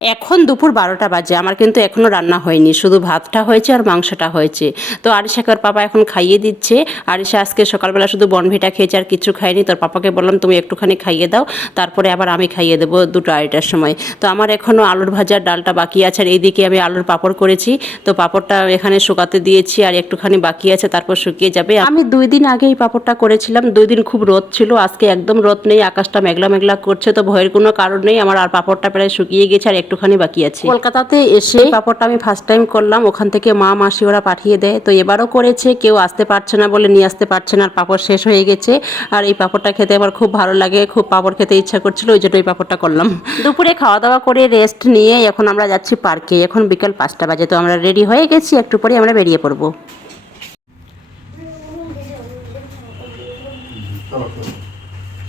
এখন দুপুর 12টা বাজে, আমার কিন্তু এখনও রান্না হয়নি, শুধু ভাতটা হয়েছে আর মাংসটা হয়েছে। তো আরিশাকে ওর পাপা এখন খাইয়ে দিচ্ছে। আরিশা আজকে সকালবেলা শুধু বনভিটা খেয়েছে আর কিছু খায়নি। তোর পাপাকে বললাম তুমি একটুখানি খাইয়ে দাও, তারপরে আবার আমি খাইয়ে দেবো 2টা-2:30টার সময়। তো আমার এখনও আলুর ভাজার ডালটা বাকি আছে, আর এইদিকে আমি আলুর পাঁপড় করেছি। তো পাঁপড়টা এখানে শুকাতে দিয়েছি আর একটুখানি বাকি আছে, তারপর শুকিয়ে যাবে। আমি 2 দিন আগে এই পাঁপড়টা করেছিলাম, 2 দিন খুব রোদ ছিল, আজকে একদম রোদ নেই, আকাশটা মেঘলা মেঘলা করছে, তো ভয়ের কোনো কারণ নেই। আমার আর পাঁপড়টা প্রায় শুকিয়ে গেছে আর একটুখানি বাকি আছে। কলকাতাতে এসে পাঁপড়টা আমি ফার্স্ট টাইম করলাম, ওখান থেকে মা মাসি ওরা পাঠিয়ে দেয়, তো এবারও করেছে, কেউ আসতে পারছে না বলে নিয়ে আসতে পারছে না, আর পাঁপড় শেষ হয়ে গেছে। আর এই পাঁপড়টা খেতে আমার খুব ভালো লাগে, খুব পাঁপড় খেতে ইচ্ছা করছিল, ওই জন্য এই পাঁপড়টা করলাম। দুপুরে খাওয়া দাওয়া করে রেস্ট নিয়ে এখন আমরা যাচ্ছি পার্কে। এখন বিকাল 5টা বাজে, তো আমরা রেডি হয়ে গেছি, একটু পরে আমরা বেরিয়ে পড়বো।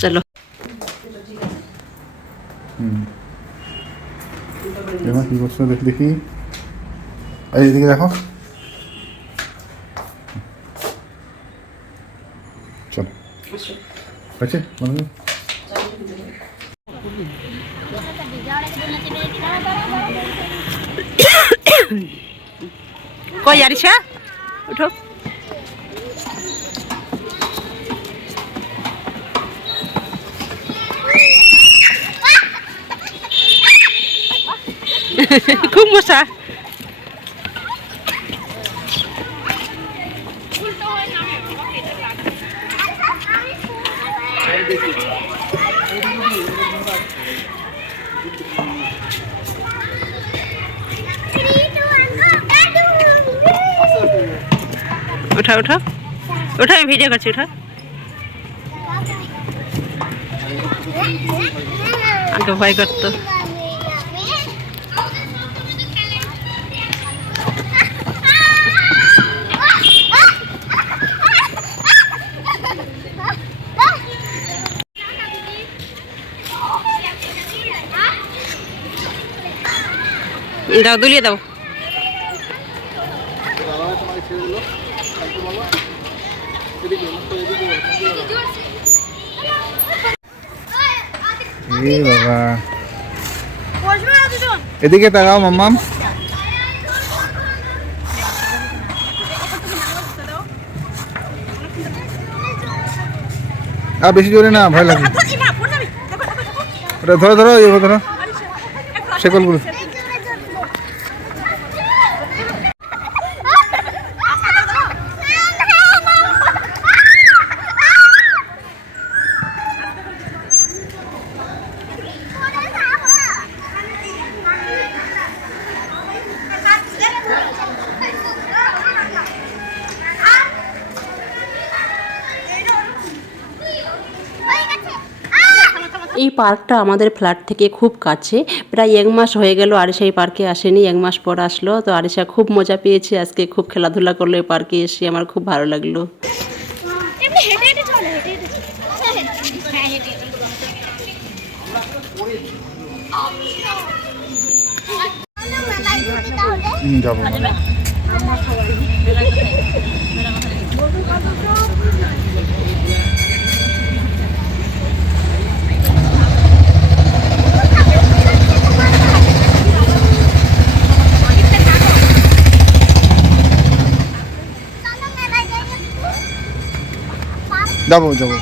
চলো। এমা কি করছো দেখি দেখি, এই এদিকে দেখো। চলো আছে মানে কই আরিশা উঠো। খুব মশা। উঠা উঠা উঠা, আমি ভিডিও করছি, উঠা। আগে ভয় করতো। দাও, দুলিয়ে দাও। বাবা এদিকে তাকাও মাম্মাম। আর বেশি জোরে না, ভয় লাগে। ওটা ধরো ধরো, এই ধরো শেকলগুলো। এই পার্কটা আমাদের ফ্ল্যাট থেকে খুব কাছে, প্রায় 1 মাস হয়ে গেল আরিশা এই পার্কে আসেনি, 1 মাস পর আসলো। তো আরিশা খুব মজা পেয়েছে, আজকে খুব খেলাধুলা করলো এই পার্কে এসে, আমার খুব ভালো লাগলো। যাবো যাবো যাবো।